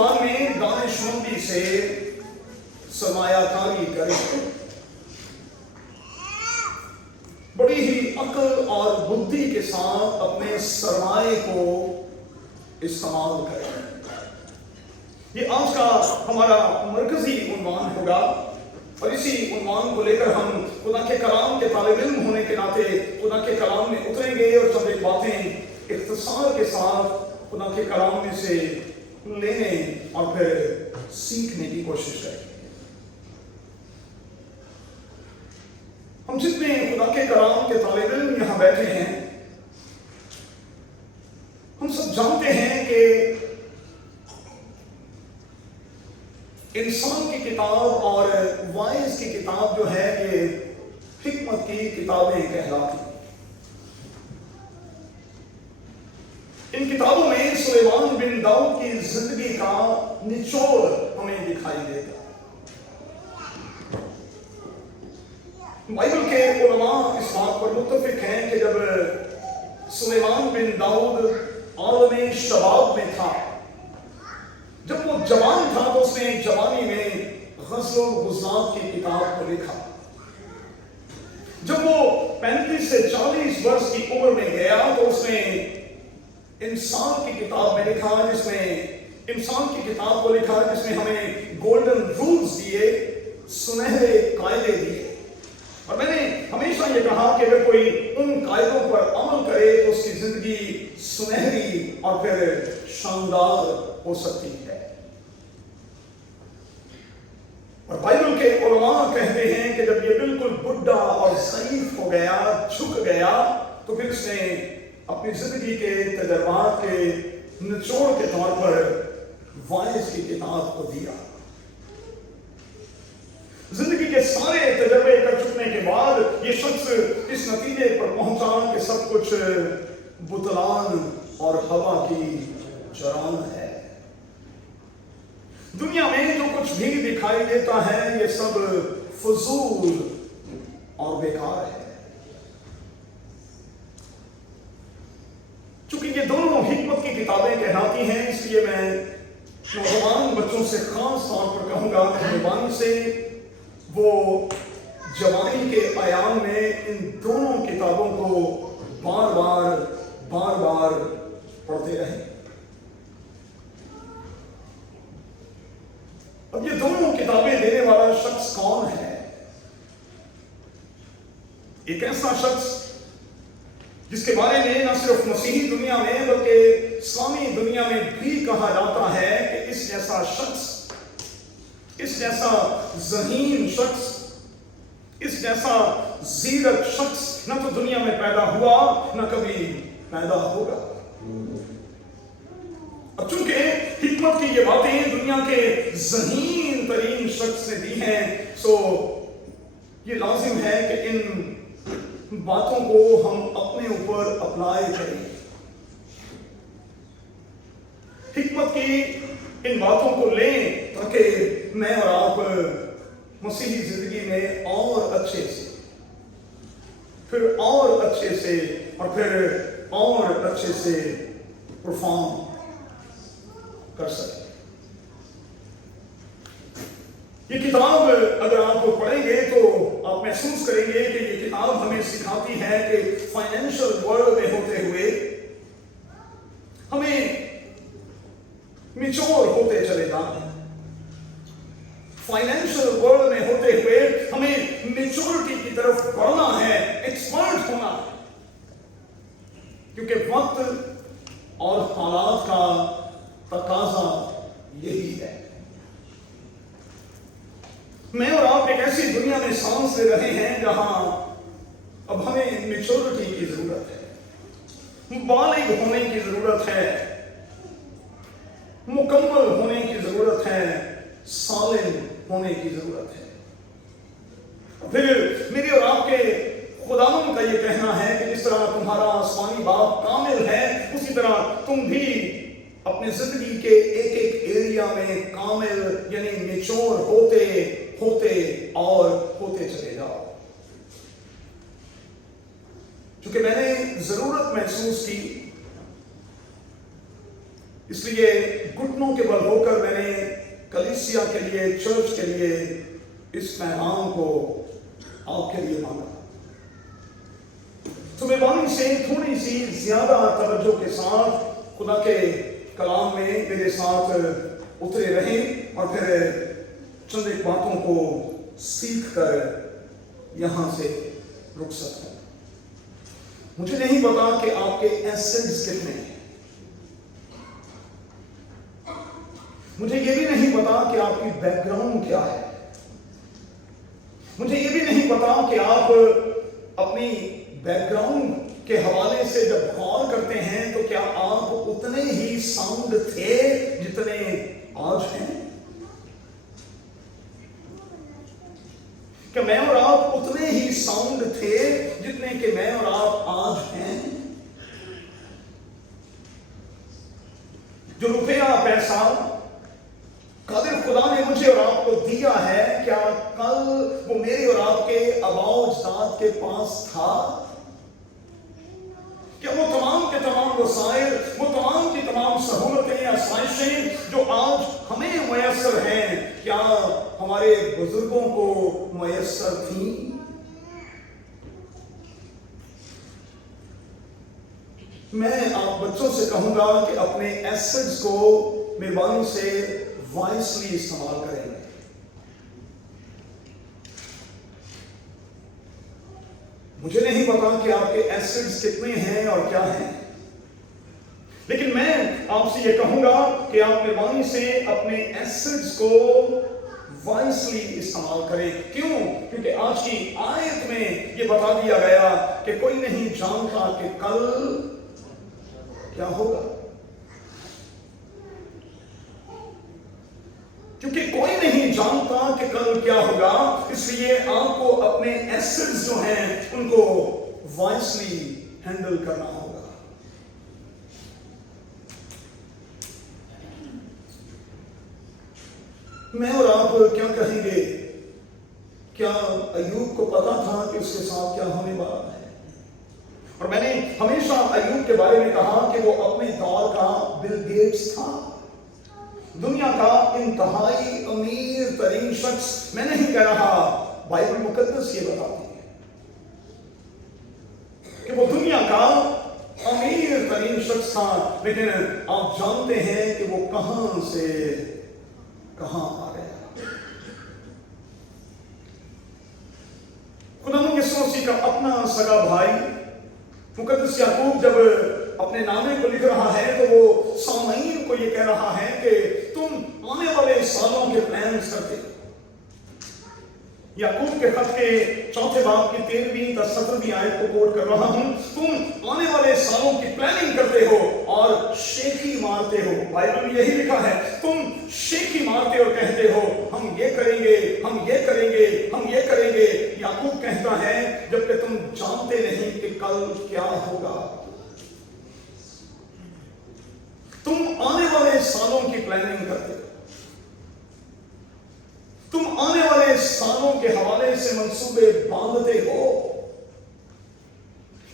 زبان میں دانش مندی سے سرمایہ کاری کریں، بڑی ہی عقل اور بدھی کے ساتھ اپنے سرمایے کو استعمال کریں۔ یہ آج کا ہمارا مرکزی عنوان ہوگا، اور اسی عنوان کو لے کر ہم خدا کے کلام کے طالب علم ہونے کے ناطے خدا کے کلام میں اتریں گے اور چند ایک باتیں اختصار کے ساتھ خدا کے کلام میں سے لینے اور پھر سیکھنے کی کوشش کریں گے۔ ہم جتنے خدا کے کلام کے طالب علم یہاں بیٹھے ہیں، ہم سب جانتے ہیں کہ انسان کی کتاب اور وائز کی کتاب جو ہے یہ حکمت کی کتابیں کہلاتی ہیں۔ ان کتابوں میں سلیمان بن داؤد کی زندگی کا نچوڑ ہمیں دکھائی دیتا ہے۔ بائبل کے علماء اس بات پر متفق ہیں کہ جب سلیمان بن داؤد عالم شباب میں تھا، جب وہ جوان تھا تو اس نے جوانی میں غزل و غزلات کی کتاب کو لکھا۔ جب وہ 35 سے 40 برس کی عمر میں گیا تو اس نے انسان کی کتاب میں لکھا، جس میں انسان کی کتاب کو لکھا جس میں ہمیں گولڈن رولز دیے، سنہرے قاعدے دیے۔ اور میں نے ہمیشہ یہ کہا کہ اگر کوئی ان قاعدوں پر عمل کرے تو اس کی زندگی سنہری اور پھر شاندار ہو سکتی ہے۔ اور بائبل کے علماء کہتے ہیں کہ جب یہ بالکل بڈھا اور ضعیف ہو گیا، جھک گیا، تو پھر اس نے اپنی زندگی کے تجربات کے نچوڑ کے طور پر وائز کی کتاب کو دیا۔ زندگی کے سارے تجربے کر چکنے کے بعد یہ شخص اس نتیجے پر پہنچا کہ سب کچھ بطلان اور ہوا کی چران ہے۔ دنیا میں جو کچھ بھی دکھائی دیتا ہے یہ سب فضول اور بیکار ہے۔ چونکہ یہ دونوں حکمت کی کتابیں کہلاتی ہیں، اس لیے میں نوجوان بچوں سے خاص طور پر کہوں گا مہربانی سے وہ جوانی کے ایام میں ان دونوں کتابوں کو بار بار پڑھتے رہیں۔ اب یہ دونوں کتابیں دینے والا شخص کون ہے؟ ایک ایسا شخص جس کے بارے میں نہ صرف مسیحی دنیا میں بلکہ اسلامی دنیا میں بھی کہا جاتا ہے کہ اس جیسا شخص، اس جیسا ذہین شخص، اس جیسا زیرک شخص نہ تو دنیا میں پیدا ہوا نہ کبھی پیدا ہوگا۔ اور چونکہ حکمت کی یہ باتیں دنیا کے ذہین ترین شخص نے دی ہیں، سو یہ لازم ہے کہ ان باتوں کو ہم اپنے اوپر اپلائی کریں۔ حکمت کی ان باتوں کو لیں تاکہ میں اور آپ مسیحی زندگی میں اور اچھے سے، پھر اور اچھے سے اور پھر اور اچھے سے پرفارم کر سکیں۔ یہ کتاب اگر آپ پڑھیں گے تو آپ محسوس کریں گے کہ یہ کتاب ہمیں سکھاتی ہے کہ فائنینشل ورلڈ میں ہوتے ہوئے ہمیں میچور ہوتے چلے جانا ہے۔ فائنینشل ورلڈ میں ہوتے ہوئے ہمیں میچورٹی کی طرف بڑھنا ہے، ایکسپرٹ ہونا ہے، کیونکہ وقت اور حالات کا تقاضا یہی ہے۔ میں اور آپ ایک ایسی دنیا میں سانس لے رہے ہیں جہاں اب ہمیں میچورٹی کی ضرورت ہے، بالغ ہونے کی ضرورت ہے، مکمل ہونے کی ضرورت ہے، سالم ہونے کی ضرورت ہے۔ پھر میری اور آپ کے خداوند کا یہ کہنا ہے کہ جس طرح تمہارا آسمانی باپ کامل ہے، اسی طرح تم بھی اپنے زندگی کے ایک ایک ایریا میں کامل یعنی میچور ہوتے اور ہوتے چلے جاؤ۔ چونکہ میں نے ضرورت محسوس کی، اس لیے घुटनों के बल होकर मैंने कलीसिया के लिए, चर्च के लिए इस पैगाम को आपके लिए मांगा। तो मेहरबानी से थोड़ी सी ज्यादा तवज्जो के साथ खुदा के कलाम में मेरे साथ उतरे रहें और फिर चंद एक बातों को सीख कर यहां से रुक सकते हैं। मुझे नहीं पता कि आपके एसेट्स कितने हैं, मुझे ये भी नहीं पता कि आपकी बैकग्राउंड क्या है, मुझे ये भी नहीं पता कि आप अपनी बैकग्राउंड के हवाले से जब गौर करते हैं तो क्या आप उतने ही साउंड थे जितने आज हैं? कि मैं और आप उतने ही साउंड थे जितने कि मैं और आप आज हैं? जो रुपया पैसा कादिर खुदा ने मुझे और आपको दिया है, क्या कल वो मेरे और आपके आबाओ अजदाद के पास था? क्या वो तमाम के तमाम वसाइल, वो तमाम की तमाम सहूलतें, आसाइशें जो आज हमें मयसर हैं, क्या हमारे बुजुर्गों को मयसर थी? मैं आप बच्चों से कहूंगा कि अपने एसेट्स को मेहरबानी से वाइसली इस्तेमाल करेंगे। मुझे नहीं पता कि आपके एसेट्स कितने हैं और क्या हैं, लेकिन मैं आपसे ये कहूंगा कि आप मेहरबानी से अपने एसेट्स को वाइसली इस्तेमाल करें। क्यों? क्योंकि आज की आयत में ये बता दिया गया कि कोई नहीं जानता कि कल क्या होगा, क्योंकि कोई नहीं जानता कि कल क्या होगा, इसलिए आपको अपने एसेट्स जो हैं उनको वाइसली हैंडल करना होगा। मैं और आप क्या कहेंगे? क्या अय्यूब को पता था कि उसके साथ क्या होने वाला है? और मैंने हमेशा अय्यूब के बारे में कहा कि वो अपने दौर का बिल गेट्स था, दुनिया का इंतहाई अमीर तरीन शख्स। मैं नहीं कह रहा, बाइबल मुकद्दस ये बताती है कि वो दुनिया का अमीर तरीन शख्स था, लेकिन आप जानते हैं कि वो कहां से कहां आ गया। खुदावंद यीशु मसीह का अपना सगा भाई मुकद्दस याकूब जब अपने नामे को लिख रहा है तो वो सामईन को ये कह रहा है कि तुम आने वाले सालों के प्लान करते हो। याकूब के खत के चौथे बाब की 13वीं या 17वीं आयत को कोट कर रहा हूं। तुम आने वाले सालों की प्लानिंग करते हो और शेखी मारते हो। बाइबल में यही लिखा है, तुम शेखी मारते और कहते हो हम ये करेंगे, हम ये करेंगे, हम ये करेंगे। याकूब कहता है जबकि तुम जानते नहीं कि कल क्या होगा। तुम आने वाले सालों की प्लानिंग करते हो, तुम आने वाले सालों के हवाले से मंसूबे बांधते हो,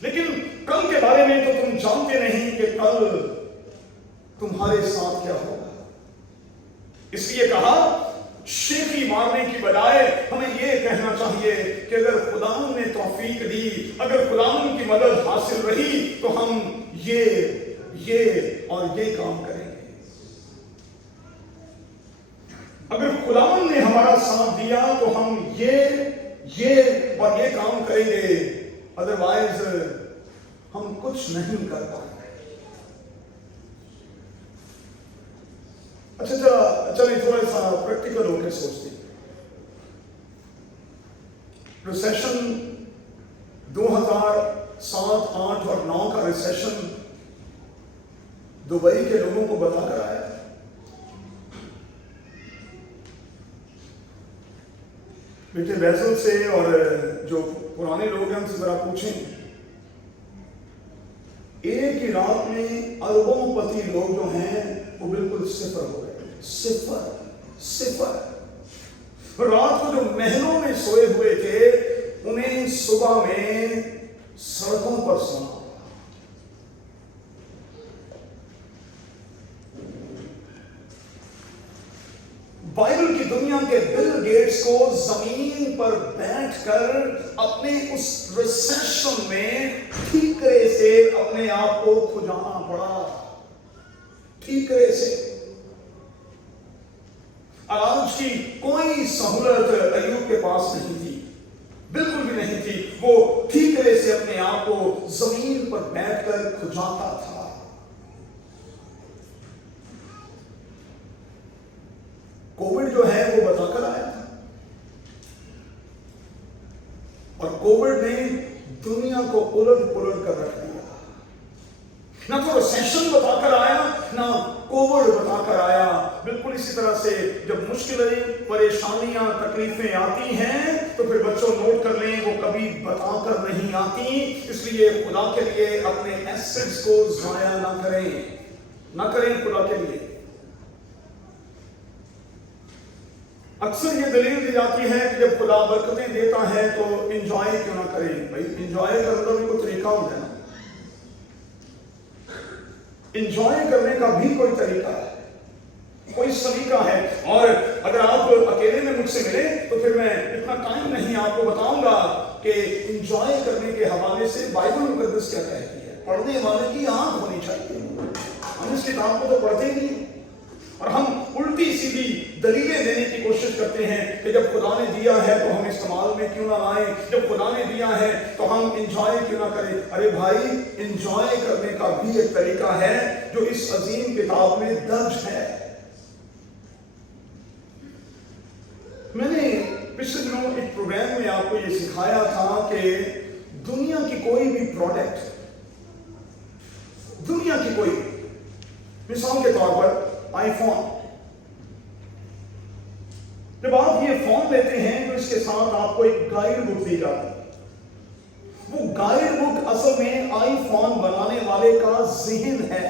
लेकिन कल के बारे में तो तुम जानते नहीं कि कल तुम्हारे साथ क्या होगा। इसलिए कहा शेखी मारने की बजाय हमें यह कहना चाहिए कि अगर खुदावंद ने तौफीक दी, अगर खुदावंद की मदद हासिल रही तो हम ये और ये काम करेंगे। अगर खुदावंद ने हमारा साथ दिया तो हम ये और ये काम करेंगे, अदरवाइज हम कुछ नहीं कर पाएंगे। अच्छा चलिए थोड़ा सा प्रैक्टिकल होकर सोचते हैं। रिसेशन 2007, 8 और 9 का रिसेशन दुबई के लोगों को बताकर आया। बेटे वैसल से और जो पुराने लोग हैं उनसे जरा पूछें, एक ही रात में अरबों पति लोग जो हैं वो बिल्कुल सिफर हो गए। सिफर रात को जो महलों में सोए हुए थे उन्हें सुबह में सड़कों पर सोना। 1 بائبل کی دنیا کے بل گیٹس کو زمین پر بیٹھ کر اپنے اس ریسیشن میں ٹھیکرے سے اپنے آپ کو کھجانا پڑا، ٹھیکرے سے۔ علاج کی کوئی سہولت ایوب کے پاس نہیں تھی، بالکل بھی نہیں تھی۔ وہ ٹھیکرے سے اپنے آپ کو زمین پر بیٹھ کر کھجاتا تھا۔ کووڈ جو ہے وہ بتا کر آیا تھا، اور کووڈ نے دنیا کو الٹ پلٹ کر رکھ دیا۔ نہ تو ریسیشن بتا کر آیا، نہ کووڈ بتا کر آیا۔ بالکل اسی طرح سے جب مشکلیں، پریشانیاں، تکلیفیں آتی ہیں تو پھر بچوں نوٹ کر لیں، وہ کبھی بتا کر نہیں آتی۔ اس لیے خدا کے لیے اپنے ایسٹس کو ضائع نہ کریں خدا کے لیے۔ اکثر یہ دلیل دی جاتی ہے کہ جب خدا برکتیں دیتا ہے تو انجوائے کیوں نہ کریں؟ بھائی انجوائے کرنے کا بھی کوئی طریقہ ہوتا ہے نا، انجوائے کرنے کا بھی کوئی طریقہ ہے، کوئی سلیقہ ہے۔ اور اگر آپ اکیلے میں مجھ سے ملے تو پھر میں اتنا ٹائم نہیں آپ کو بتاؤں گا کہ انجوائے کرنے کے حوالے سے بائبل مقدس کیا کہتی ہے۔ پڑھنے والے کی آنکھ ہونی چاہیے۔ ہم اس کتاب کو تو پڑھتے ہی نہیں، اور ہم الٹی سیدھی دلیلیں دینے کی کوشش کرتے ہیں کہ جب خدا نے دیا ہے تو ہم استعمال میں کیوں نہ لائیں، جب خدا نے دیا ہے تو ہم انجوائے کیوں نہ کریں۔ ارے بھائی، انجوائے کرنے کا بھی ایک طریقہ ہے جو اس عظیم کتاب میں درج ہے۔ میں نے پچھلے دنوں ایک پروگرام میں آپ کو یہ سکھایا تھا کہ دنیا کی کوئی بھی پروڈکٹ، دنیا کی کوئی، مثال کے طور پر آئی فون، جب آپ یہ فون لیتے ہیں تو اس کے ساتھ آپ کو ایک گائیڈ بک دی جاتی ہے۔ وہ گائیڈ بک اصل میں آئی فون بنانے والے کا ذہن ہے،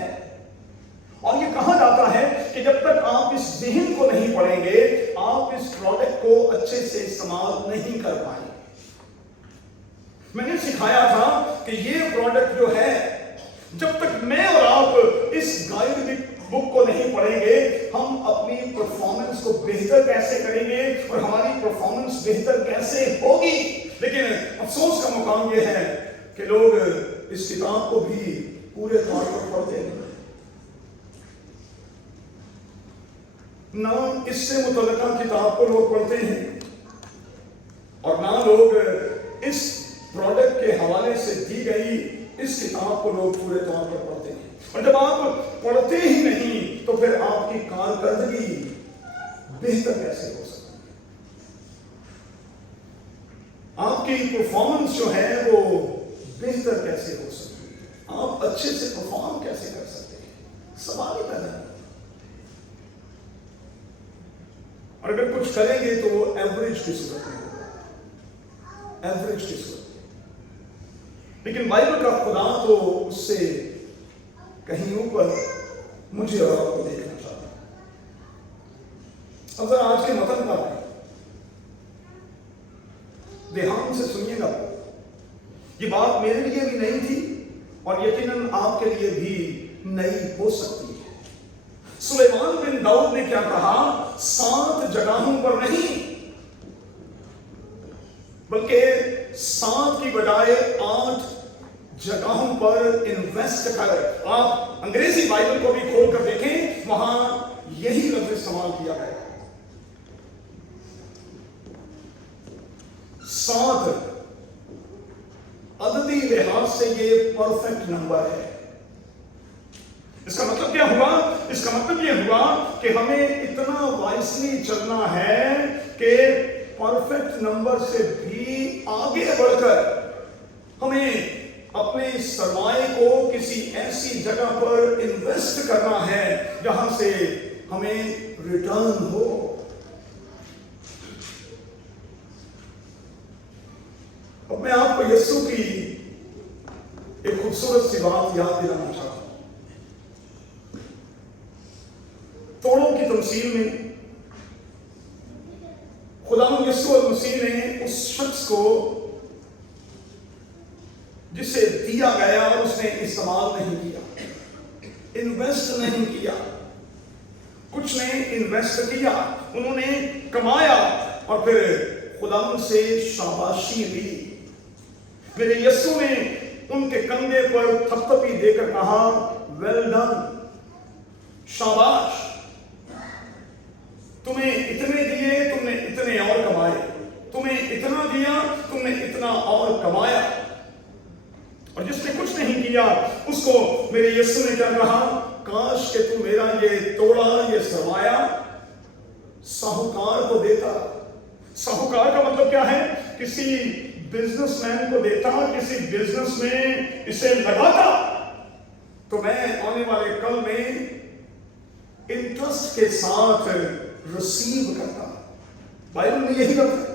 اور یہ کہا جاتا ہے کہ جب تک آپ اس ذہن کو نہیں پڑھیں گے آپ اس پروڈکٹ کو اچھے سے استعمال نہیں کر پائیں گے۔ میں نے سکھایا تھا کہ یہ پروڈکٹ جو ہے، جب تک میں اور آپ اس گائیڈ بک کو نہیں پڑھیں گے ہم اپنی پرفارمنس کو بہتر کیسے کریں گے اور ہماری پرفارمنس بہتر کیسے ہوگی۔ لیکن افسوس کا مقام یہ ہے کہ لوگ اس کتاب کو بھی پورے طور پر پڑھتے ہیں، نہ اس سے متعلقہ کتاب کو لوگ پڑھتے ہیں، اور نہ لوگ اس پروڈکٹ کے حوالے سے دی گئی اس کتاب کو لوگ پورے طور پر پڑھتے ہیں۔ اور جب آپ پڑھتے ہی نہیں تو پھر آپ کی کارکردگی بہتر کیسے ہو سکتی ہے؟ آپ کی پرفارمنس جو ہے وہ بہتر کیسے ہو سکتی ہے؟ آپ اچھے سے پرفارم کیسے کر سکتے ہیں؟ سوال ہی پیدا ہے۔ اور اگر کچھ کریں گے تو وہ ایوریج کی صورت میں ہوگا، ایوریج کی صورت میں۔ لیکن بائبل کا خدا تو اس سے کہیں اوپر مجھے اور آپ کو دیکھنا چاہتا ہے۔ اب ذرا آج کے متن پر آئیں، دھیان سے سنیے گا۔ یہ بات میرے لیے بھی نئی تھی اور یقیناً آپ کے لیے بھی نئی ہو سکتی ہے۔ سلیمان بن داؤد نے کیا کہا؟ 7 جگہوں پر نہیں بلکہ 7 کی بجائے 8 جگہوں پر انویسٹ کر۔ آپ انگریزی بائبل کو بھی کھول کر دیکھیں، وہاں یہی لفظ استعمال کیا گیا۔ 7 عددی لحاظ سے یہ پرفیکٹ نمبر ہے۔ اس کا مطلب کیا ہوا؟ اس کا مطلب یہ ہوا کہ ہمیں اتنا وائسلی چلنا ہے کہ پرفیکٹ نمبر سے بھی آگے بڑھ کر ہمیں اپنے سرمایہ کو کسی ایسی جگہ پر انویسٹ کرنا ہے جہاں سے ہمیں ریٹرن ہو۔ اب میں آپ کو یسوع کی ایک خوبصورت سی بات یاد دلانا چاہتا ہوں۔ توڑوں کی تمثیل میں خدا یسوع المسیح نے اس شخص کو جسے دیا گیا اور اس نے استعمال نہیں کیا، انویسٹ نہیں کیا، कुछ ने इन्वेस्ट किया, उन्होंने कमाया और फिर खुदावंद से शाबाशी ली। मेरे यीशु ने उनके कंधे पर थपथपी देकर कहा, वेल डन, शाबाश, तुम्हें इतने दिए, तुमने इतने और कमाए, तुम्हें इतना दिया, तुमने इतना और कमाया। और जिसने कुछ नहीं किया उसको मेरे यीशु ने क्या कहा, काश कि तू मेरा ये तोड़ा, ये सरमाया साहूकार को देता। साहूकार का मतलब क्या है? किसी बिजनेसमैन को देता, किसी बिजनेस में इसे लगाता, तो मैं आने वाले कल में इंटरेस्ट के साथ रिसीव करता। बाइबल में यही लफ्ज है।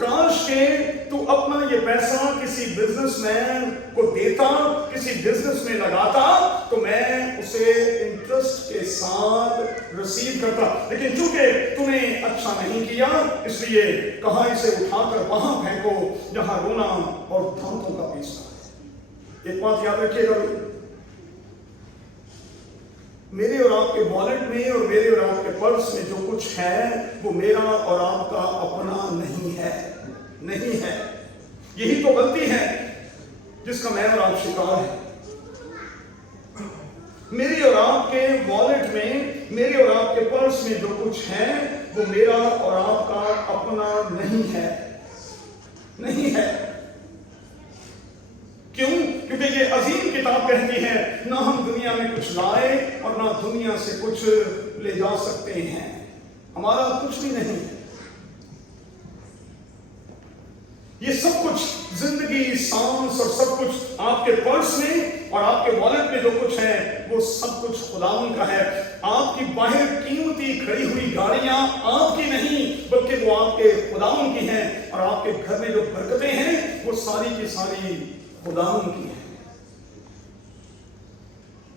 काश के तू अपना ये पैसा किसी बिजनेसमैन को देता, किसी बिजनेस में लगाता, तो मैं उसे इंटरेस्ट के साथ रिसीव करता। लेकिन चूंकि तूने अच्छा नहीं किया, इसलिए कहा इसे उठाकर वहां फेंको जहां रोना और दांतों का पीसना है। एक बात याद रखिएगा, मेरे और आपके वॉलेट में और मेरे और आपके पर्स में जो कुछ है वो मेरा और आपका अपना नहीं है, नहीं है। यही तो गलती है जिसका मैं और आप शिकार है। मेरे और आपके वॉलेट में, मेरे और आपके पर्स में जो कुछ है वो मेरा और आपका अपना नहीं है, नहीं है। क्यों? क्योंकि ये अजीम किताब कहती है, ना हम दुनिया में कुछ लाए और ना दुनिया से कुछ ले जा सकते हैं। हमारा कुछ भी नहीं। ये सब कुछ, जिंदगी, सांस और सब कुछ आपके पर्स में और आपके वॉलेट में जो कुछ है वो सब कुछ खुदावंद का है। आपकी बाहर कीमती खड़ी हुई गाड़ियां आपकी नहीं, बल्कि वो आपके खुदावंद की हैं। और आपके घर में जो बरकतें हैं वो सारी की सारी खुदावंद की है।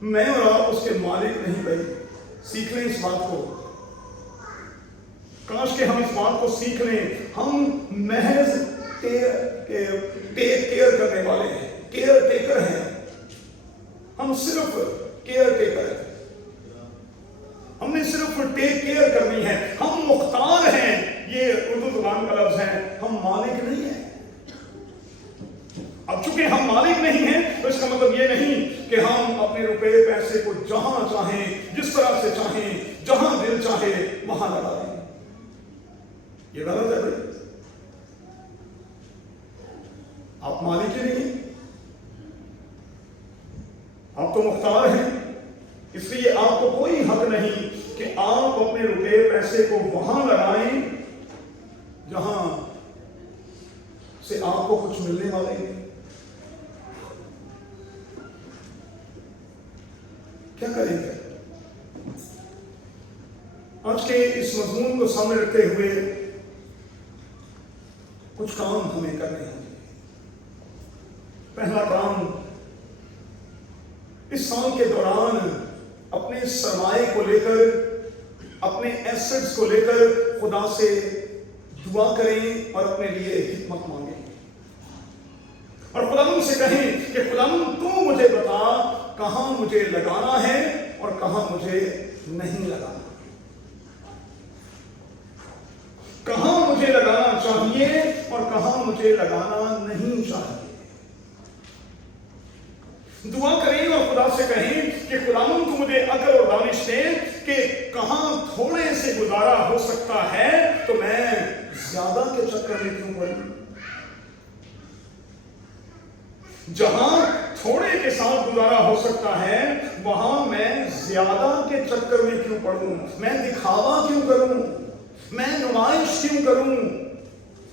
मैं और आप उसके मालिक नहीं भाई। सीख लें इस बात को। काश के हम इस बात को सीख लें। हम महज टेक केयर करने वाले हैं, केयर टेकर हैं। हम सिर्फ केयर टेकर हैं। हमने सिर्फ टेक केयर करनी है। हम मुख्तार हैं, ये उर्दू जुबान का लफ्ज है। हम मालिक नहीं है। अब चूंकि हम मालिक नहीं हैं, तो इसका मतलब ये नहीं कि हम अपने रुपए पैसे को जहां चाहें, जिस तरह से चाहें, जहां दिल चाहे वहां लगा दें। ये गलत है भाई। आप मालिक ही नहीं, आप तो मुख्तार हैं। इसलिए आपको कोई हक नहीं कि आप अपने रुपए पैसे को वहां लगाएं जहां से आपको कुछ मिलने वाला ही नहीं। क्या करेंगे? आज के इस मजमून को सामने रखते हुए कुछ काम हमें करने होंगे। पहला काम, इस साल के दौरान अपने सरमाए को लेकर, अपने एसेट्स को लेकर खुदा से दुआ करें और अपने लिए हिकमत मांगें। और खुदावंद से कहें कि खुदावंद तू मुझे बता कहां मुझे लगाना है और कहां मुझे नहीं लगाना, कहां मुझे लगाना चाहिए और कहां मुझे लगाना नहीं चाहिए। दुआ करें और खुदा से कहें कि खुदावंद तू मुझे अक्ल और दानिश दे कि कहां थोड़े से गुजारा हो सकता है तो मैं ज्यादा के चक्कर में क्यों पड़ूं। जहां थोड़े के साथ गुजारा हो सकता है वहां मैं ज्यादा के चक्कर में क्यों पड़ूं। मैं दिखावा क्यों करूं, मैं नुमाइश क्यों करूं,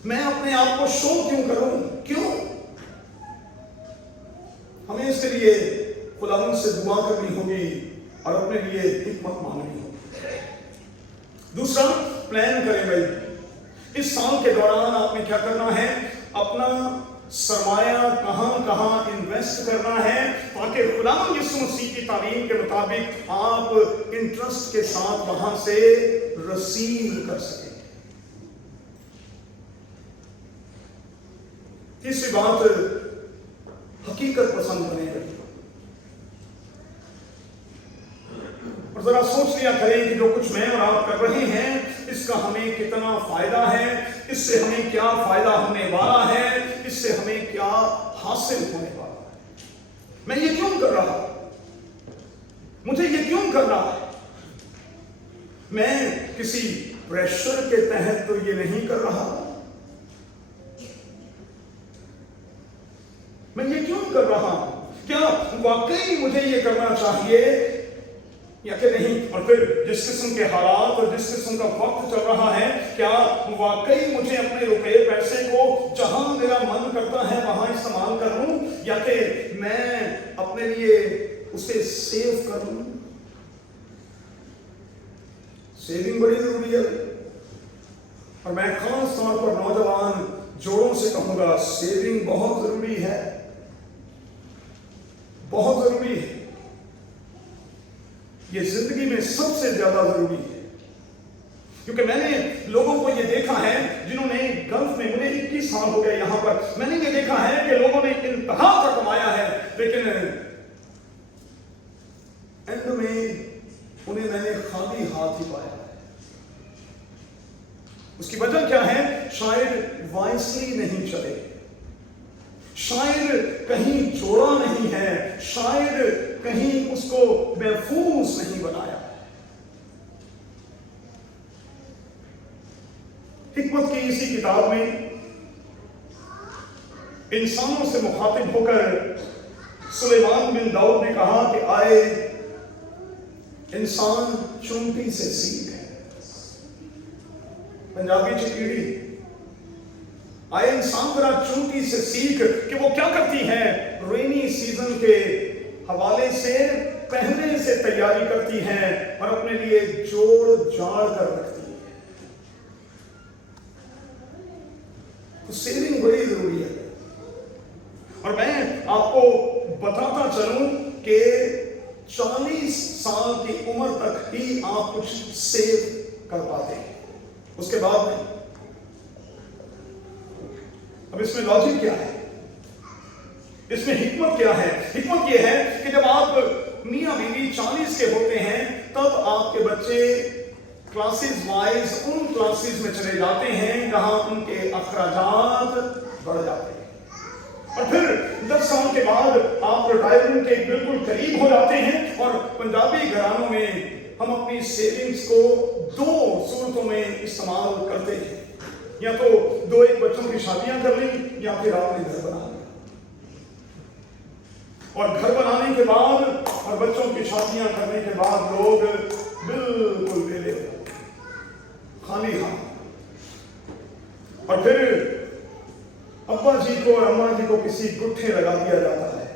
मैं अपने आप को शो क्यों करूं, क्यों? हमें इसके लिए खुदावंद से दुआ करनी होगी और अपने लिए हिकमत मांगनी होगी। दूसरा, प्लान करें भाई। इस साल के दौरान आपने क्या करना है? अपना सरमाया कहां कहां इन्वेस्ट करना है ताकि खुदावंद यीशु मसीह की तालीम के मुताबिक आप इंटरेस्ट के साथ वहां से रिसीव कर सकें। तीसरी बात, हकीकत पसंद बने रहिए। اور ذرا سوچ لیا کریں کہ جو کچھ میں اور آپ کر رہے ہیں اس کا ہمیں کتنا فائدہ ہے، اس سے ہمیں کیا فائدہ ہونے والا ہے، اس سے ہمیں کیا حاصل ہونے والا ہے۔ میں یہ کیوں کر رہا ہوں؟ مجھے یہ کیوں کر رہا ہے؟ میں کسی پریشر کے تحت تو یہ نہیں کر رہا، میں یہ کیوں کر رہا ہوں؟ کیا واقعی مجھے یہ کرنا چاہیے یا کہ نہیں؟ اور پھر جس قسم کے حالات اور جس قسم کا وقت چل رہا ہے، کیا واقعی مجھے اپنے روپے پیسے کو جہاں میرا من کرتا ہے وہاں استعمال کروں، یا کہ میں اپنے لیے اسے سیو کروں؟ سیونگ بڑی ضروری ہے، اور میں خاص طور پر نوجوان جوڑوں سے کہوں گا سیونگ بہت ضروری ہے، بہت ضروری ہے۔ یہ زندگی میں سب سے زیادہ ضروری ہے، کیونکہ میں نے لوگوں کو یہ دیکھا ہے جنہوں نے گلف میں، مجھے 21 سال ہو گئے یہاں پر، میں نے یہ دیکھا ہے کہ لوگوں نے انتہا کا کمایا ہے، لیکن اینڈ میں انہیں میں نے خالی ہاتھ ہی پایا ہے۔ اس کی وجہ کیا ہے؟ شاید وائسلی نہیں چلے، شاید کہیں جوڑا نہیں ہے، شاید کہیں اس کو محفوظ نہیں بنایا۔ حکمت کی اسی کتاب میں انسانوں سے مخاطب ہو کر سلیمان بن داؤد نے کہا کہ آئے انسان چونٹی سے سیکھ، پنجابی چکیڑی، آئے انسان ذرا چونٹی سے سیکھ کہ وہ کیا کرتی ہے، رینی سیزن کے حوالے سے پہلے سے تیاری کرتی ہے اور اپنے لیے جوڑ جاڑ کر رکھتی ہے۔ تو سیونگ بڑی ضروری ہے، اور میں آپ کو بتاتا چلوں کہ 40 سال کی عمر تک ہی آپ کچھ سیو کر پاتے ہیں، اس کے بعد نہیں۔ اب اس میں لاجک کیا ہے؟ اس میں حکمت کیا ہے؟ حکمت یہ ہے کہ جب آپ میاں بیوی 40 کے ہوتے ہیں تب آپ کے بچے کلاسز وائز ان کلاسز میں چلے جاتے ہیں جہاں ان کے اخراجات بڑھ جاتے ہیں، اور پھر 10 سال کے بعد آپ ریٹائرمنٹ کے بالکل قریب ہو جاتے ہیں، اور پنجابی گھرانوں میں ہم اپنی سیونگز کو 2 صورتوں میں استعمال کرتے ہیں، یا تو 2-1 بچوں کی شادیاں کر لیں یا پھر آپ نے گھر بنا لیا، اور گھر بنانے کے بعد اور بچوں کی شادیاں کرنے کے بعد لوگ بالکل ویلے ہو جاتے ہیں، خالی ہاتھ، اور پھر ابا جی کو اور اماں جی کو کسی گٹھے لگا دیا جاتا ہے،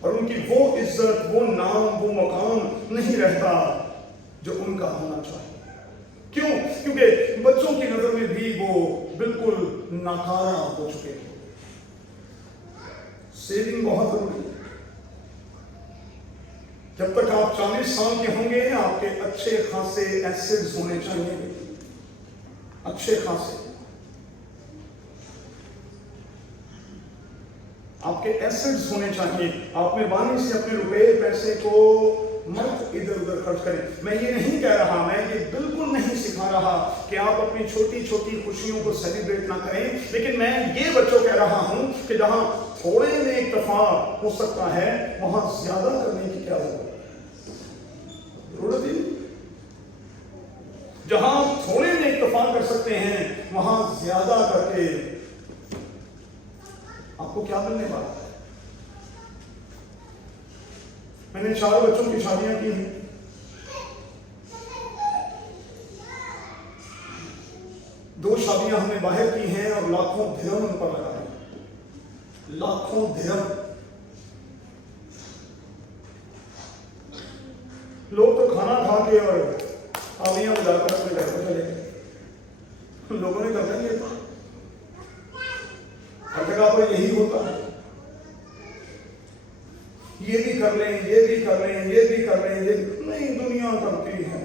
اور ان کی وہ عزت، وہ نام، وہ مقام نہیں رہتا جو ان کا ہونا چاہیے۔ کیوں؟ کیونکہ بچوں کی نظر میں بھی وہ بالکل ناکارہ ہو چکے ہیں۔ سیونگ بہت ضروری ہے۔ جب تک آپ 40 سال کے ہوں گے آپ کے اچھے خاصے ایسڈز ہونے چاہیے، اچھے خاصے آپ کے ایسڈز ہونے چاہیے۔ آپ مہربانی سے اپنے روپے پیسے کو مت ادھر ادھر خرچ کریں۔ میں یہ نہیں کہہ رہا، میں یہ بالکل نہیں سکھا رہا کہ آپ اپنی چھوٹی چھوٹی خوشیوں کو سیلیبریٹ نہ کریں، لیکن میں یہ بچوں کہہ رہا ہوں کہ جہاں تھوڑے میں اکتفا ہو سکتا ہے وہاں زیادہ کرنے کی کیا ضرورت ہے؟ جہاں آپ تھوڑے میں اکتفا کر سکتے ہیں وہاں زیادہ کر کے آپ کو کیا ملنے والا ہے؟ میں نے 4 بچوں کی شادیاں کی ہیں، 2 شادیاں ہم نے باہر کی ہیں اور لاکھوں درہم ان پر لگائے، لاکھوں درہم۔ لوگ تو کھانا کھا کے اور تالیاں بجا کر اپنے گھر کو چلے گئے، لوگوں نے کر دیا تھا، ہر جگہ پر یہی ہوتا ہے، یہ بھی کر لیں، یہ بھی کر لیں، یہ بھی کر لیں، یہ نہیں دنیا کرتی ہے۔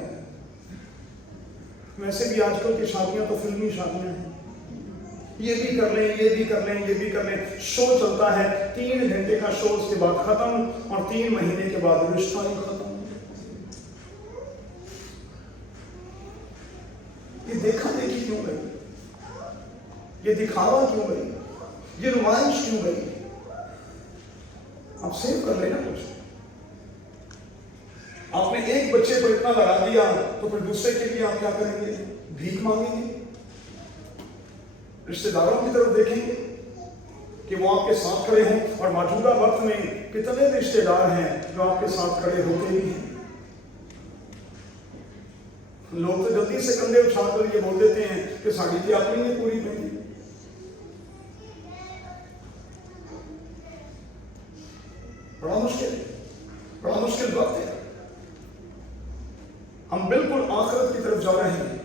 ویسے بھی آج کل کی شادیاں تو فلمی شادیاں ہیں، یہ بھی کر لیں، یہ بھی کر لیں، یہ بھی کر لیں، شو چلتا ہے 3 گھنٹے کا شو، اس کے بعد ختم، اور 3 مہینے کے بعد رشتہ ہی ختم۔ ये दिखावा क्यों गई, ये नुमाइश क्यों गई? आप सेव कर लेना कुछ। आपने एक बच्चे को इतना लगा दिया तो फिर दूसरे के लिए आप क्या करेंगे? भीख मांगेंगे, रिश्तेदारों की तरफ देखेंगे कि वो आपके साथ खड़े हों। और मौजूदा वक्त में कितने रिश्तेदार हैं जो आपके साथ खड़े होते ही हैं। लोग तो जल्दी से कंधे उछालकर ये बोल देते हैं कि साड़ी की आपने नहीं पूरी पहनी। बड़ा मुश्किल वक्त है। हम बिल्कुल आखिरत की तरफ जा रहे हैं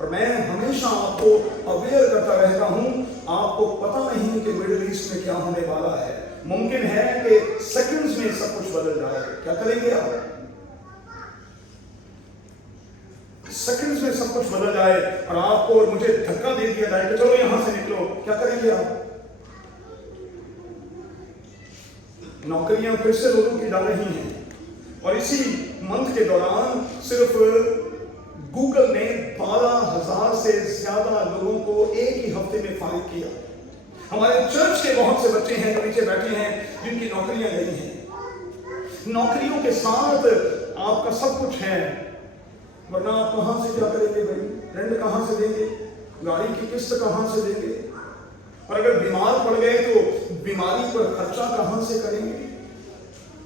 और मैं हमेशा आपको अवेयर करता रहता हूं। आपको पता नहीं कि मिडिल ईस्ट में क्या होने वाला है। मुमकिन है कि सेकंड्स में सब कुछ बदल जाए। क्या करेंगे आप? सेकंड्स में सब कुछ बदल जाए और आपको और मुझे धक्का दे दिया जाए कि चलो यहां से निकलो। क्या करेंगे आप? नौकरियां फिर से लोगों की जा रही हैं और इसी मंथ के दौरान सिर्फ गूगल ने 12,000 से ज्यादा लोगों को एक ही हफ्ते में फारिग किया। हमारे चर्च के बहुत से बच्चे हैं जो नीचे बैठे हैं जिनकी नौकरियां गई हैं। नौकरियों के साथ आपका सब कुछ है, वरना आप कहां से क्या करेंगे भाई? रेंट कहां से देंगे? गाड़ी की किस्त कहां से देंगे? और अगर बीमार पड़ गए तो बीमारी पर खर्चा कहां से करेंगे?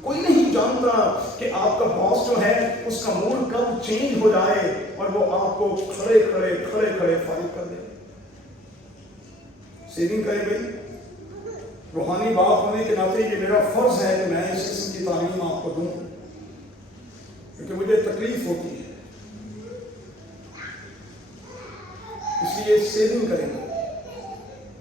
कोई नहीं जानता कि आपका बॉस जो है उसका मूड कब चेंज हो जाए और वो आपको खड़े खड़े फारिग कर दे। सेविंग करें भाई। रूहानी बाप होने के नाते ये मेरा फर्ज है कि मैं इस किस्म की तालीम आपको दूं, क्योंकि मुझे तकलीफ होती है। इसलिए सेविंग करेंगे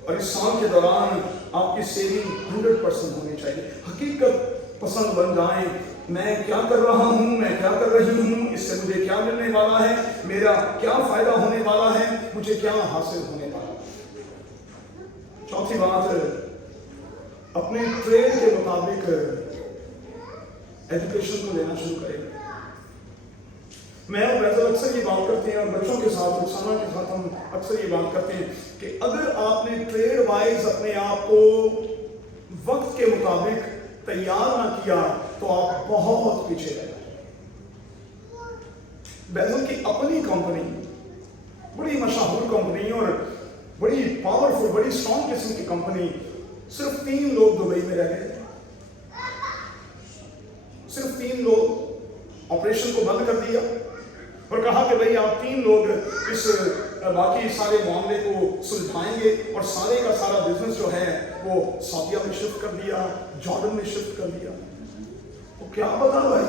और इस साल के दौरान आपकी सेविंग 100% होनी चाहिए। हकीकत पसंद बन जाए। मैं क्या कर रहा हूं, मैं क्या कर रही हूं, इससे मुझे क्या मिलने वाला है, मेरा क्या फायदा होने वाला है, मुझे क्या हासिल होने वाला है। चौथी बात, अपने ट्रेड के मुताबिक एजुकेशन को लेना शुरू करें। मैं और फैसल अक्सर ये बात करते हैं और बच्चों के साथ, रुखसाना के साथ हम अक्सर ये बात करते हैं कि अगर आपने ट्रेड वाइज अपने आप को वक्त के मुताबिक तैयार ना किया तो आप बहुत पीछे रह जाएंगे। बैजल की अपनी कंपनी, बड़ी मशहूर कंपनी और बड़ी पावरफुल, बड़ी स्ट्रॉन्ग किस्म की कंपनी, सिर्फ 3 लोग दुबई में रह गए। सिर्फ 3 लोग ऑपरेशन को बंद कर दिया और कहा कि भाई आप 3 लोग इस बाकी सारे मामले को सुलझाएंगे और सारे का सारा बिजनेस जो है वो सऊदीया में शिफ्ट कर दिया, जॉर्डन में शिफ्ट कर दिया। तो क्या पता भाई,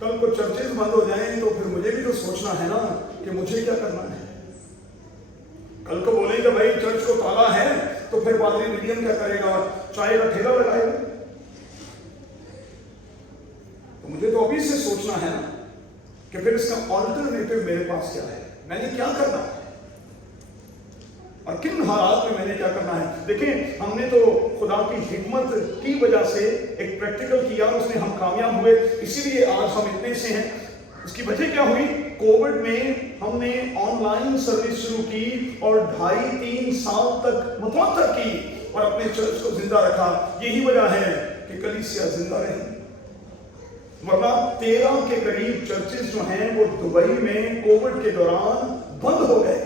कल को चर्चेज बंद हो जाएं तो फिर मुझे भी तो सोचना है ना कि मुझे क्या करना है। कल को बोलेंगे भाई चर्च को ताला है, तो फिर पादरी विलियम क्या करेगा? चाय का ठेला लगाएगा। तो मुझे तो अभी से सोचना है ना कि फिर इसका ऑल्टरनेटिव मेरे पास क्या है, मैंने क्या करना है और किन हालात में मैंने क्या करना है। देखिए, हमने तो खुदा की हिकमत की वजह से एक प्रैक्टिकल किया, उसमें हम कामयाब हुए, इसीलिए आज हम इतने से हैं। उसकी वजह क्या हुई? कोविड में हमने ऑनलाइन सर्विस शुरू की और 2.5-3 साल तक मुतवत्तर की और अपने चर्च को जिंदा रखा। यही वजह है कि कलीसिया जिंदा रही, वरना 13 के करीब चर्चेस जो हैं वो दुबई में कोविड के दौरान बंद हो गए।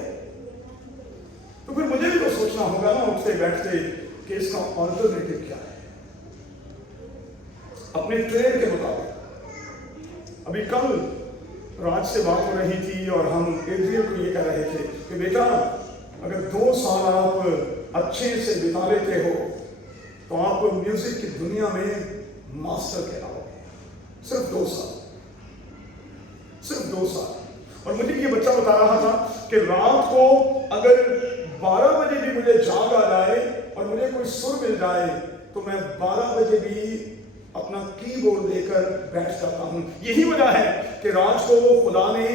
तो फिर मुझे भी तो सोचना होगा ना उठते बैठते कि इसका ऑल्टरनेटिव क्या है, अपने ट्रेड के मुताबिक। अभी कल राज से बात हो रही थी और हम एड्रियल को ये कह रहे थे कि बेटा, अगर 2 साल आप अच्छे से बिता लेते हो तो आप म्यूजिक की दुनिया में मास्टर कहलाओगे। सिर्फ 2 साल, सिर्फ 2 साल। और मुझे ये बच्चा बता रहा था कि रात को अगर 12 बजे भी मुझे जाग आ जाए और मुझे कोई सुर मिल जाए तो मैं 12 बजे भी अपना कीबोर्ड लेकर बैठ जाता हूं। यही वजह है कि राज को खुदा ने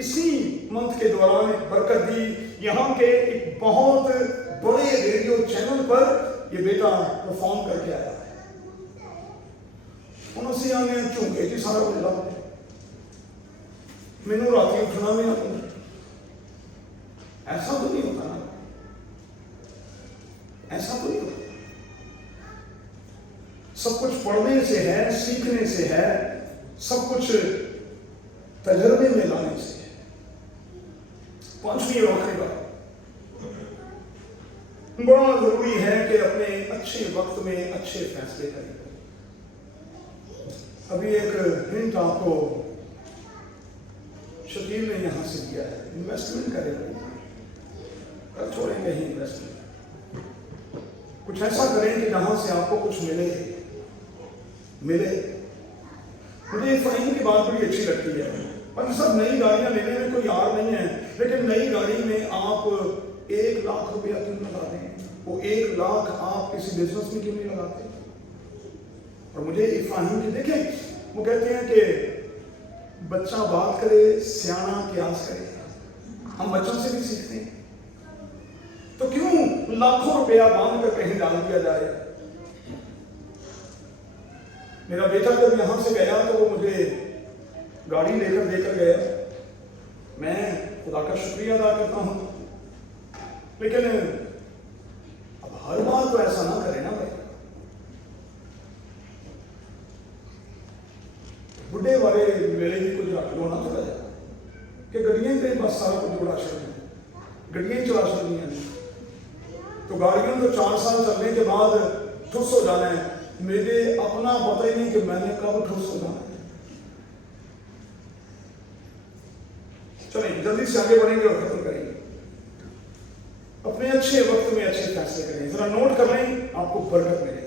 इसी मंथ के दौरान एक बरकत दी। यहाँ के एक बहुत बड़े रेडियो चैनल पर ये बेटा परफॉर्म करके आया है। उन्होंने आने चूंगे जी सारा कुछ लग मैनू रात उठना भी ना, ऐसा तो नहीं होता ना। ऐसा तो नहीं होता। सब कुछ पढ़ने से है, सीखने से है, सब कुछ तजर्बे में लाने से है। पांचवी और आखिरी बात, बड़ा जरूरी है कि अपने अच्छे वक्त में अच्छे फैसले करें। अभी एक हिंट आपको शकील ने यहां से दिया है, इन्वेस्टमेंट करें, कर छोड़ेंगे ही इन्वेस्टमेंट, कुछ ऐसा करें कि जहां से आपको कुछ मिले। मुझे इफ्राहिम की बात बड़ी अच्छी लगती है। पर सब नई गाड़ियां लेने में कोई यार नहीं है, लेकिन नई गाड़ी में आप 1 लाख रुपया क्यों लगाते हैं? वो 1 लाख आप किसी बिजनेस में क्यों नहीं लगाते? और मुझे इफ्राहिम की देखें, वो कहते हैं कि बच्चा बात करे, सियाना क्यास करे। हम बच्चों से भी सीखते हैं, तो क्यों लाखों रुपया बांध कर कहीं डाल दिया जाए? मेरा बेटा जब यहां से गया तो वो मुझे गाड़ी लेकर देकर गया, मैं खुदा का शुक्रिया अदा करता हूं, लेकिन अब हर बार तो ऐसा ना करें ना भाई। बुढ़े वाले वेले भी कुछ रख लो ना थोड़ा जा कि गड्डियां से बस सारा कुछ उड़ा छोड़ना, गड्डियां चला छोड़नी है, तो गाड़ियों को 4 साल चलने के बाद ठुस हो जाना है। मुझे अपना पता ही नहीं कि मैंने कब ठुस हो जाना है। चलिए जल्दी से आगे बढ़ेंगे और खत्म करेंगे। अपने अच्छे वक्त में अच्छे फैसले करें। जरा नोट कर लें, आपको बरकत मिलेगी।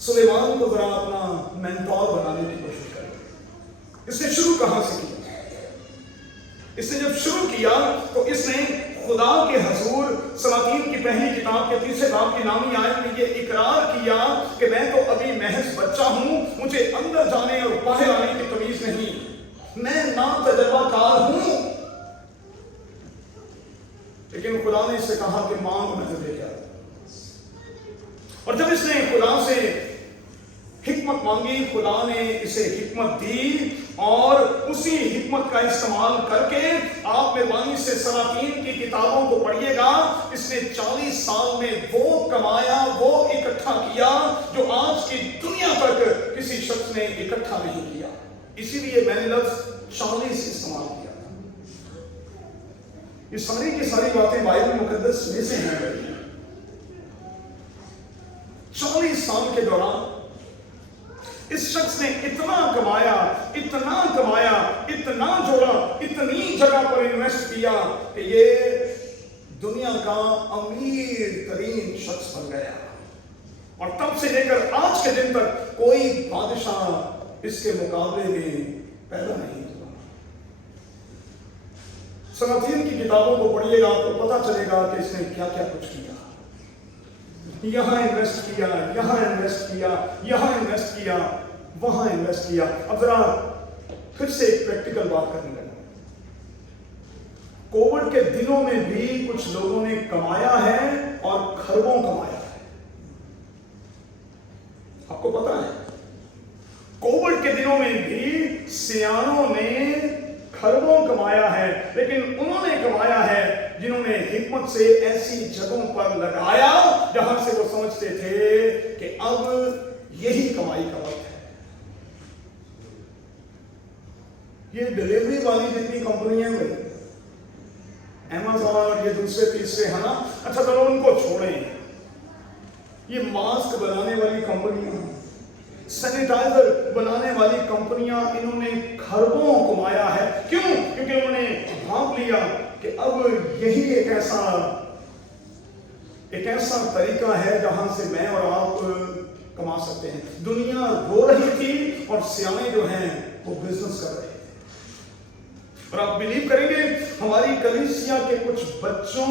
सुलेमान को जरा अपना मेंटोर बनाने की कोशिश करें। इसने शुरू कहां से किया? इसने जब शुरू किया तो इसने खुदा के हजूर सलातीन की पहली किताब के 3 बाब की नामी आयत में ये इकरार किया कि मैं तो अभी महज बच्चा हूं, मुझे अंदर जाने और बाहर आने की तमीज नहीं, मैं ना तजर्बाकार हूं। लेकिन खुदा ने इससे कहा कि मांग, मैं तुझे क्या। और जब इसने खुदा से हिकमत मांगी, खुदा ने इसे हिकमत दी और उसी हिकमत का इस्तेमाल करके आप मेहरबानी से सलातीन की किताबों को पढ़िएगा। इसने 40 साल में वो कमाया, वो इकट्ठा किया जो आज की दुनिया तक किसी शख्स ने इकट्ठा नहीं किया। इसीलिए मैंने लफ्ज 40 इस्तेमाल किया। ये सारी की सारी बातें बाइबल मुकद्दस में से हैं। 40 साल के दौरान इस शख्स ने इतना कमाया, इतना कमाया, इतना जोड़ा, इतनी जगह पर इन्वेस्ट किया कि ये दुनिया का अमीर तरीन शख्स बन गया। और तब से लेकर आज के दिन तक कोई बादशाह इसके मुकाबले में पैदा नहीं हुआ। सलातीन की किताबों को पढ़िएगा, आपको पता चलेगा कि इसने क्या क्या कुछ किया। यहां इन्वेस्ट किया, यहां इन्वेस्ट किया, यहां इन्वेस्ट किया, वहां इन्वेस्ट किया। अब जरा फिर से एक प्रैक्टिकल बात करने लगा। कोविड के दिनों में भी कुछ लोगों ने कमाया है और खरबों कमाया है। आपको पता है, कोविड के दिनों में भी सियानों ने खरबों कमाया है, लेकिन उन्होंने कमाया है जिन्होंने हिकमत से ऐसी जगहों पर लगाया जहां से वो समझते थे कि अब यही कमाई का वक्त है। ये डिलीवरी वाली जितनी कंपनियां हैं, अमेज़न और ये दूसरे तीसरे, है ना, अच्छा चलो उनको छोड़ें। ये मास्क बनाने वाली कंपनियां, सैनिटाइजर बनाने वाली कंपनियां, इन्होंने खरबों कमाया है। क्यों? क्योंकि उन्होंने भांप लिया कि अब यही एक ऐसा तरीका है जहां से मैं और आप कमा सकते हैं। दुनिया रो रही थी और सियाने जो हैं वो बिजनेस कर रहे थे। और आप बिलीव करेंगे, हमारी कलीसिया के कुछ बच्चों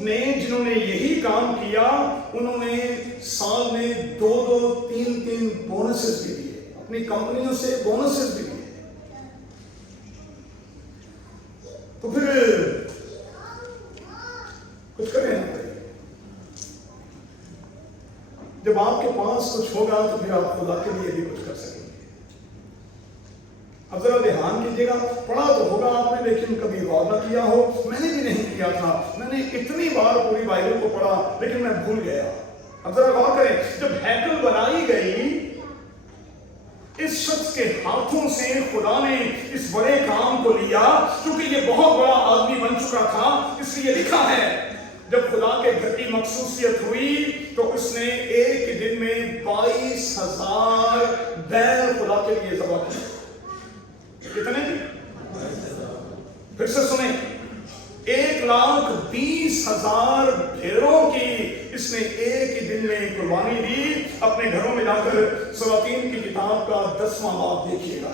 ने जिन्होंने यही काम किया, उन्होंने साल में 2-2, 3-3 बोनसेस भी दिए, अपनी कंपनियों से बोनसेस भी दिए। तो फिर कुछ करें ना। जब आपके पास कुछ होगा तो फिर आप खुदा के लिए भी कुछ कर सकेंगे। अब जरा ध्यान की लीजिएगा, पढ़ा तो होगा आपने लेकिन कभी गौर न किया हो, मैंने भी नहीं किया था। मैंने इतनी बार पूरी बाइबल को पढ़ा लेकिन मैं भूल गया। अब जरा गौर करें, जब हैकल बनाई गई, इस शख्स के हाथों से खुदा ने इस बड़े काम को लिया, क्योंकि ये बहुत बड़ा आदमी बन चुका था। इसलिए लिखा है जब खुदा के घर की मखसूसियत हुई तो उसने एक दिन में 22,000 बैल खुदा के लिए ज़बह किए। कितने? फिर से सुने, 1,20,000 भेड़ों की इसने एक ही दिन में कुर्बानी दी। अपने घरों में जाकर सवातीन की किताब का 10वां बाब देखिएगा।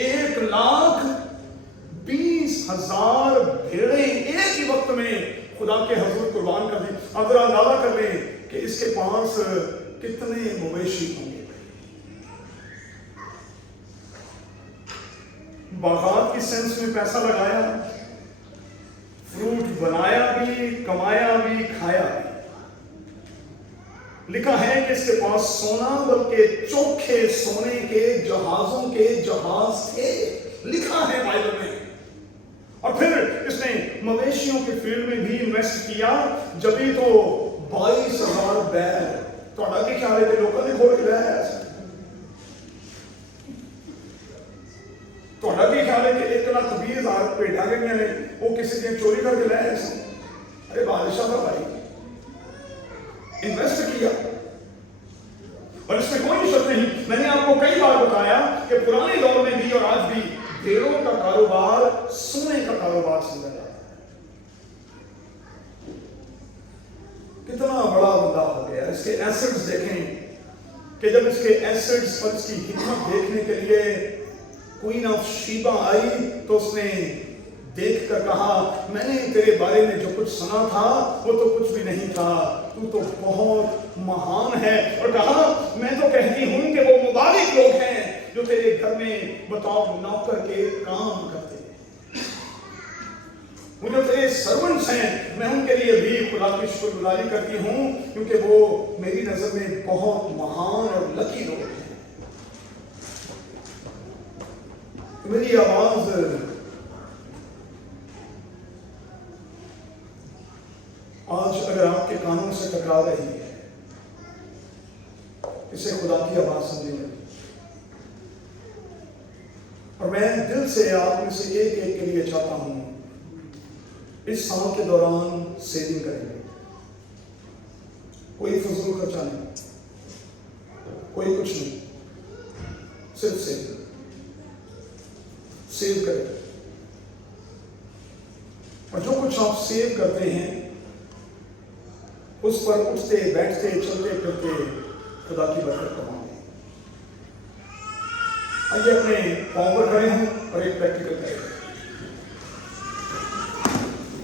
1,20,000 भेड़ें एक ही वक्त में खुदा के हजूर कुर्बान कर दी। अब जरा अंदाजा कर लें कि इसके पास कितने मवेशी होंगे। बागात की सेंस में पैसा लगाया, फ्रूट बनाया भी, कमाया भी, खाया भी। लिखा है कि इसके पास सोना, बल्कि चोखे सोने के जहाजों के जहाज थे, लिखा है बाइबल में। और फिर इसने मवेशियों के फील्ड में भी इन्वेस्ट किया, जब भी तो 22,000 बैल। तो आगे क्या है कि लोगों ने खोल के लाया ऐसा। तो आगे ख्याल है कि 1,20,000 पेटा के मैंने वो किसी ने चोरी करके लाया ऐसा। अरे बादशाह था भाई, इन्वेस्ट किया। और इसमें कोई शक नहीं, मैंने आपको कई बार बताया कि पुराने दौर में भी और आज भी भेड़ों का कारोबार सोने का कारोबार समझा जाता है। कितना बड़ा बंदा हो गया। इसके एसेट्स देखें कि जब इसके एसेट्स और इसकी हिम्मत देखने के लिए क्वीन ऑफ शीबा आई तो उसने देखकर कहा, मैंने तेरे बारे में जो कुछ सुना था वो तो कुछ भी नहीं था, तू तो बहुत महान है। और कहा, मैं तो कहती हूं कि वो मुबारक लोग हैं जो तेरे घर में बताओ नौकर के काम करते हैं। वो जो तेरे सर्वेंट्स हैं, मैं उनके लिए भी खुदा की शुक्रगुजारी करती हूं, क्योंकि वो मेरी नजर में बहुत महान और लकी लोग हैं। मेरी आवाज आज अगर आपके कानों से टकरा रही है, इसे खुदा की आवाज समझ में। और मैं दिल से आप में से एक एक के लिए चाहता हूं, इस साल के दौरान सेविंग करेंगे। कोई फजूल खर्चा नहीं, कोई कुछ नहीं, सिर्फ सेव करें। और जो कुछ आप सेव करते हैं उस पर उठते बैठते चलते फिरते खुदा की बरकत कमाएं। आइए अपने पांव पर खड़े हों और एक प्रैक्टिकल करें।